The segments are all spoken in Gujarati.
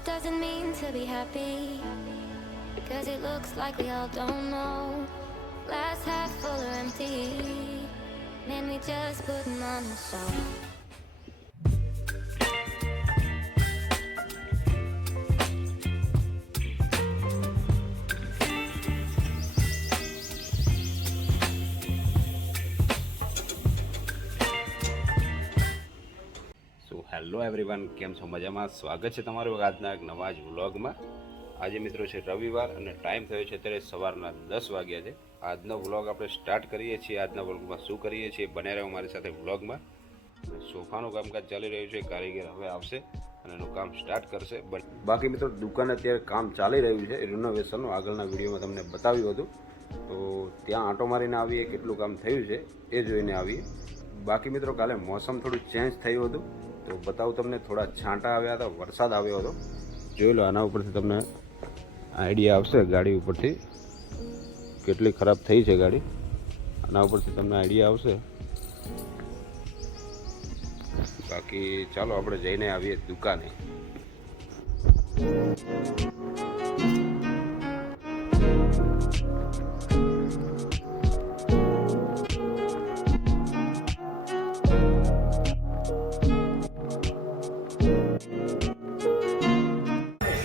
What does it mean to be happy? Because it looks like we all don't know. Glass half full or empty. Man, we just putting on a show. Hello everyone, કેમ છો? મજામાં? સ્વાગત છે તમારું આજના એક નવા જ વ્લોગમાં. આજે મિત્રો છે રવિવાર અને ટાઈમ થયો છે અત્યારે સવારના 10 વાગ્યા છે. આજનો વ્લોગ આપણે સ્ટાર્ટ કરીએ છીએ. આજના વ્લોગમાં શું કરીએ છીએ બને રહ્યો મારી સાથે વ્લોગમાં. સોફાનું કામકાજ ચાલી રહ્યું છે, કારીગર હવે આવશે અને એનું કામ સ્ટાર્ટ કરશે. બાકી મિત્રો દુકાને અત્યારે કામ ચાલી રહ્યું છે રિનોવેશનનું. આગળના વિડીયોમાં તમને બતાવ્યું હતું, તો ત્યાં આંટો મારીને આવીએ, કેટલું કામ થયું છે એ જોઈને આવીએ. બાકી મિત્રો કાલે મોસમ થોડું ચેન્જ થયું હતું, તો બતાવું તમને. થોડા છાંટા આવ્યા હતા, વરસાદ આવ્યો હતો. જોઈ લો, આના ઉપરથી તમને આઈડિયા આવશે ગાડી ઉપરથી કેટલી ખરાબ થઈ છે ગાડી. આના ઉપરથી તમને આઈડિયા આવશે. બાકી ચાલો આપણે જઈને આવીએ દુકાને.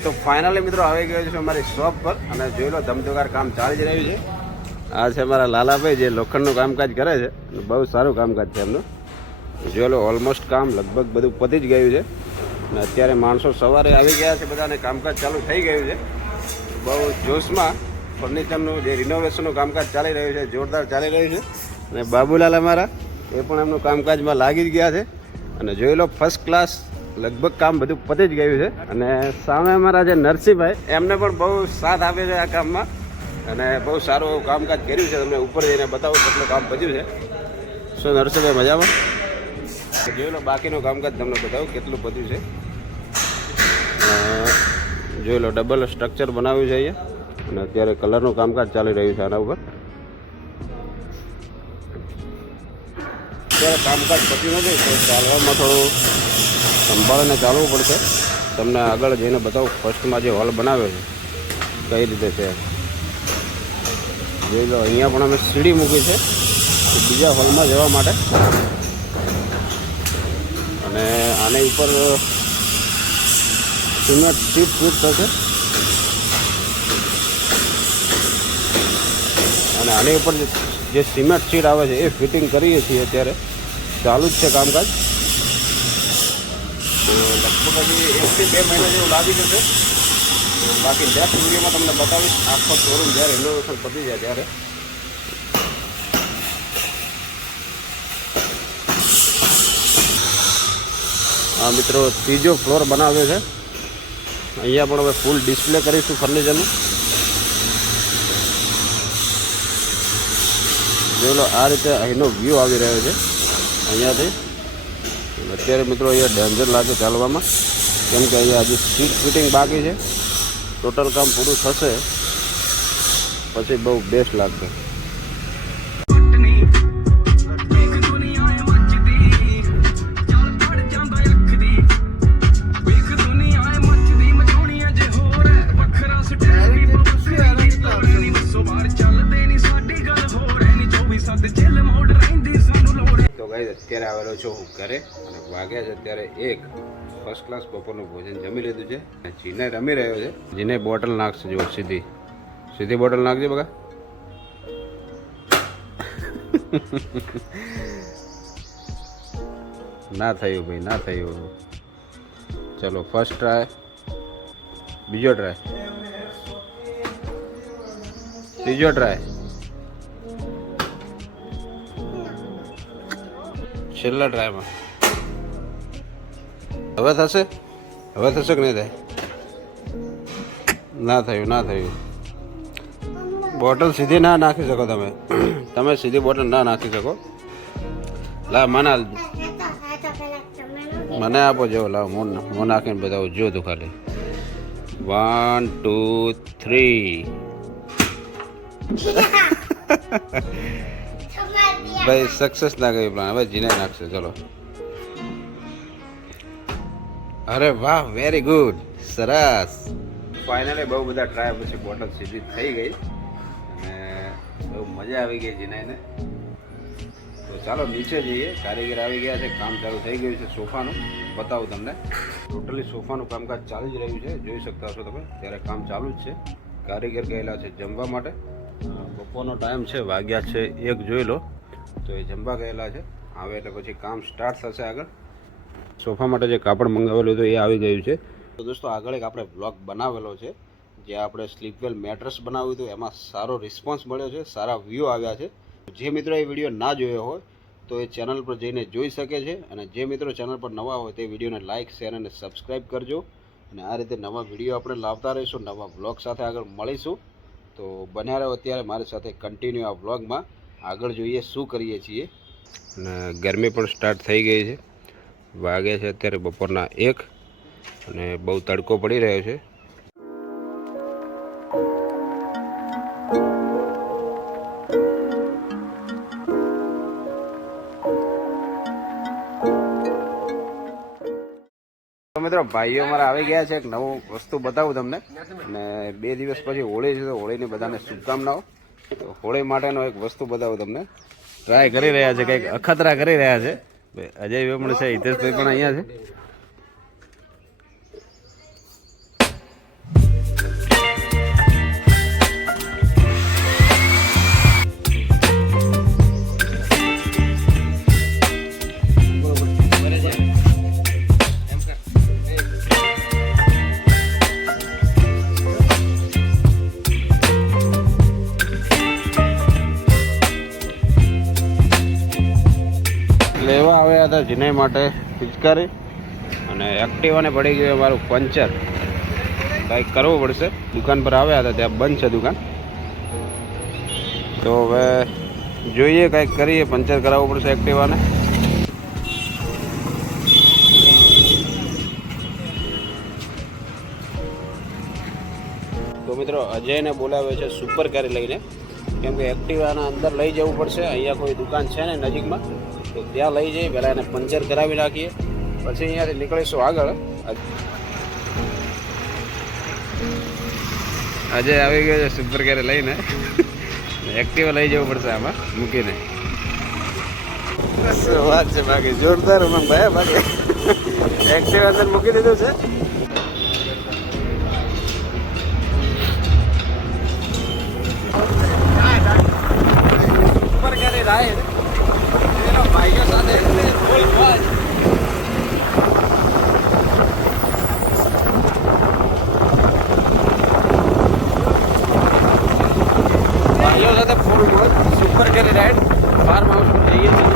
તો ફાઇનલી મિત્રો આવી ગયો છે અમારી શોપ પર અને જોઈ લો ધમધોકાર કામ ચાલી જ રહ્યું છે. આ છે અમારા લાલાભાઈ જે લોખંડનું કામકાજ કરે છે. બહુ સારું કામકાજ છે એમનું. જોઈ લો ઓલમોસ્ટ કામ લગભગ બધું પતી જ ગયું છે અને અત્યારે માણસો સવારે આવી ગયા છે, બધાને કામકાજ ચાલુ થઈ ગયું છે. બહુ જોશમાં ફર્નિચરનું જે રિનોવેશનનું કામકાજ ચાલી રહ્યું છે, જોરદાર ચાલી રહ્યું છે. અને બાબુલાલ અમારા એ પણ એમનું કામકાજમાં લાગી જ ગયા છે. અને જોઈ લો ફર્સ્ટ ક્લાસ લગભગ કામ બધું પતી જ ગયું છે. અને સામે અમારા જે નરસિંહભાઈ એમને પણ બહુ સાથ આપ્યો છે આ કામમાં અને બહુ સારું કામકાજ કર્યું છે. તમને ઉપર જઈને બતાવું કેટલું કામ પત્યું છે. શું નરસિંહભાઈ મજામાં? જોઈ લો બાકીનું કામકાજ તમને બતાવું કેટલું પત્યું છે. જોઈ લો ડબલ સ્ટ્રક્ચર બનાવ્યું છે અહીંયા અને અત્યારે કલરનું કામકાજ ચાલી રહ્યું છે આના ઉપર. અત્યારે કામકાજ પત્યું નથી તો ચાલવામાં થોડું સંભાળીને ચાલવું પડશે. તમને આગળ જઈને બતાવું ફર્સ્ટમાં જે હોલ બનાવ્યો છે કઈ રીતે છે. જોઈ લો અહીંયા પણ અમે સીડી મૂકી છે બીજા હોલમાં જવા માટે. અને આની ઉપર સિમેન્ટ શીટ ફિટ થશે અને આની ઉપર જે સિમેન્ટ શીટ આવે છે એ ફિટિંગ કરીએ છીએ. અત્યારે ચાલુ જ છે કામકાજ. લગભગ હજી 1 થી 2 મહિના જેવું લાગી જશે. બાકી નેક્સ્ટ વિડીયોમાં તમને બતાવીશ આખો શોરૂમ જ્યારે રિનોવેશન પતી જાય ત્યારે. આ મિત્રો ત્રીજો ફ્લોર બનાવ્યો છે. અહીંયા પણ હવે ફૂલ ડિસ્પ્લે કરીશું ફર્નિચરનું. જોઈ લો આ રીતે અહીંનો વ્યૂ આવી રહ્યો છે અહીંયાથી. અત્યારે મિત્રો અહીંયા ડેન્જર લાગે ચાલવામાં, કેમ કે અહીંયા હજી સીટ ફિટિંગ બાકી છે. ટોટલ કામ પૂરું થશે પછી બહુ બેસ્ટ લાગશે. તો ગાઈસ અત્યારે આવેલો છું હું ઘરે અને વાગ્યા છે અત્યારે 1. ફર્સ્ટ ક્લાસ બપોરનું ભોજન જમી લીધું છે. જીને રમી રહ્યો છે. જીને બોટલ નાખશે, જો સીધી સીધી બોટલ નાખજે બગા. ના થયું ભાઈ, ના થયું. ચલો ફર્સ્ટ ટ્રાય, બીજો ટ્રાય, ત્રીજો ટ્રાય, છેલ્લા ટ્રાયમાં. હવે થશે? હવે થશે કે નહીં થાય? ના થયું, ના થયું. બોટલ સીધી ના નાખી શકો તમે. તમે સીધી બોટલ ના નાખી શકો. લાવ મને આપો. જો લાવ હું નાખીને બતાવું. જો તું ખાલી 1 2 3. ભાઈ સક્સેસ ના ગયું પ્લાન. હવે જીને નાખશે. ચલો. અરે વાહ, વેરી ગુડ, સરસ. ફાઇનલી બહુ બધા ટ્રાય પછી બોટલ સીધી થઈ ગઈ અને બહુ મજા આવી ગઈ જીનાઈને. તો ચાલો નીચે જઈએ. કારીગર આવી ગયા છે, કામ ચાલુ થઈ ગયું છે સોફાનું. બતાવું તમને. ટોટલી સોફાનું કામકાજ ચાલી જ રહ્યું છે, જોઈ શકતા હશો તમે. ત્યારે કામ ચાલુ જ છે. કારીગર ગયેલા છે જમવા માટે. બપોરનો ટાઈમ છે, વાગ્યા છે 1 જોઈ લો. તો એ જમવા ગયેલા છે. આવે એટલે પછી કામ સ્ટાર્ટ થશે આગળ. સોફા માટે જે કાપડ મંગાવેલું હતું એ આવી ગયું છે. તો દોસ્તો આગળ એક આપણે બ્લોગ બનાવેલો છે, જે આપણે સ્લીપવેલ મેટ્રેસ બનાવ્યું હતું. એમાં સારો રિસ્પોન્સ મળ્યો છે, સારા વ્યૂ આવ્યા છે. જે મિત્રો એ વિડીયો ના જોયો હોય તો એ ચેનલ પર જઈને જોઈ શકે છે. અને જે મિત્રો ચેનલ પર નવા હોય તે વિડીયોને લાઇક, શેર અને સબસ્ક્રાઈબ કરજો. અને આ રીતે નવા વિડીયો આપણે લાવતા રહીશું, નવા બ્લોગ સાથે આગળ મળીશું. તો બન્યા રહો અત્યારે મારી સાથે કન્ટિન્યુ આ બ્લોગમાં. આગળ જોઈએ શું કરીએ છીએ. અને ગરમી પણ સ્ટાર્ટ થઈ ગઈ છે. વાગે છે અત્યારે બપોરના 1 અને બહુ તડકો પડી રહ્યો છે. તો મિત્રો ભાઈઓ અમારા આવી ગયા છે. એક નવું વસ્તુ બતાવું તમને. અને 2 દિવસ પછી હોળી છે, તો હોળીની બધાને શુભકામનાઓ. તો હોળી માટેનો એક વસ્તુ બતાવું તમને. ટ્રાય કરી રહ્યા છે, કંઈક અખતરા કરી રહ્યા છે. અજયભાઈ પણ છે, હિતેશભાઈ પણ અહીંયા છે. લેવા આવ્યા હતા જીનાઈ માટે પિચકારી, અને એક્ટિવાને પડી ગયું મારું પંચર. કંઈક કરવું પડશે. દુકાન પર આવ્યા હતા, ત્યાં બંધ છે દુકાન. તો હવે જોઈએ કંઈક કરીએ. પંચર કરાવવું પડશે એક્ટિવાને. તો મિત્રો અજયને બોલાવ્યો છે સુપર કેરી લઈને, કેમ કે એક્ટિવાના અંદર લઈ જવું પડશે. અહીંયા કોઈ દુકાન છે ને નજીકમાં, તો ત્યાં લઈ જઈએ. પહેલાં એને પંચર કરાવી નાખીએ, પછી અહીંયાથી નીકળીશું આગળ. આજે આવી ગયો છે સુપર કેરી લઈને. એક્ટિવા લઈ જવું પડશે આમાં મૂકીને. શું વાત છે, બાકી જોરદાર ભાઈ. બાકી એક્ટિવા અંદર મૂકી દીધું છે. સુપર કેરી રાઈડ ભાઈઓ સાથે ફૂલ મોજ. સુપર કેરી રાઈડ ફાર્મ હાઉસ પર જઈએ છીએ.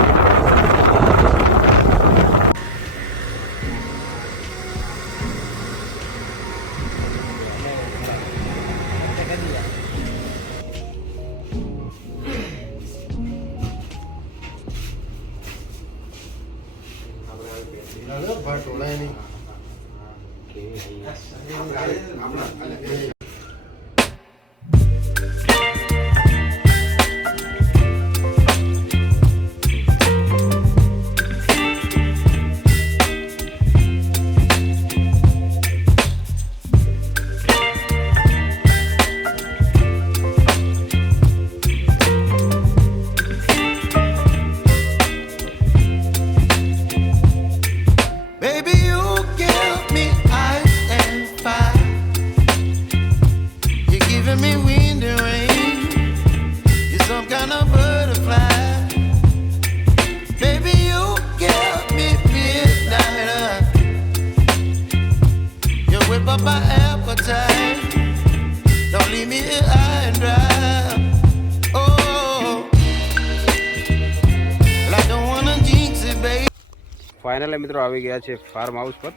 ફાઇનલી મિત્રો આવી ગયા છે ફાર્મ હાઉસ પર.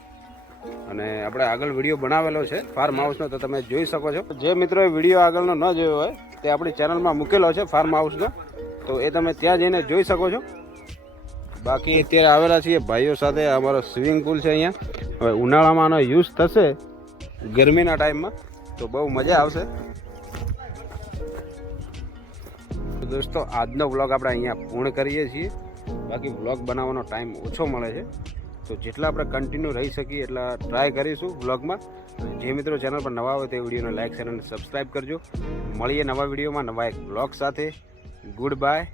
અને આપણે આગળ વિડીયો બનાવેલો છે ફાર્મ હાઉસનો, તો તમે જોઈ શકો છો. જે મિત્રોએ વિડીયો આગળનો ન જોયો હોય તે આપણી ચેનલમાં મૂકેલો છે ફાર્મ હાઉસનો, તો એ તમે ત્યાં જઈને જોઈ શકો છો. બાકી અત્યારે આવેલા છીએ ભાઈઓ સાથે. અમારો સ્વિમિંગ પુલ છે અહીંયા. હવે ઉનાળામાં આનો યુઝ થશે, ગરમીના ટાઈમમાં, તો બહુ મજા આવશે. દોસ્તો આજનો વ્લોગ આપણે અહીંયા પૂર્ણ કરીએ છીએ. બાકી વ્લોગ બનાવવાનો ટાઈમ ઓછો મળે છે, તો જેટલા આપણે કન્ટિન્યુ રહી શકીએ એટલા ટ્રાય કરીશું વ્લોગમાં. જે મિત્રો ચેનલ પર નવા હોય તે વિડીયોને લાઇક શેર અને સબસ્ક્રાઈબ કરજો. મળીએ નવા વિડીયોમાં નવા એક વ્લોગ સાથે. Good bye.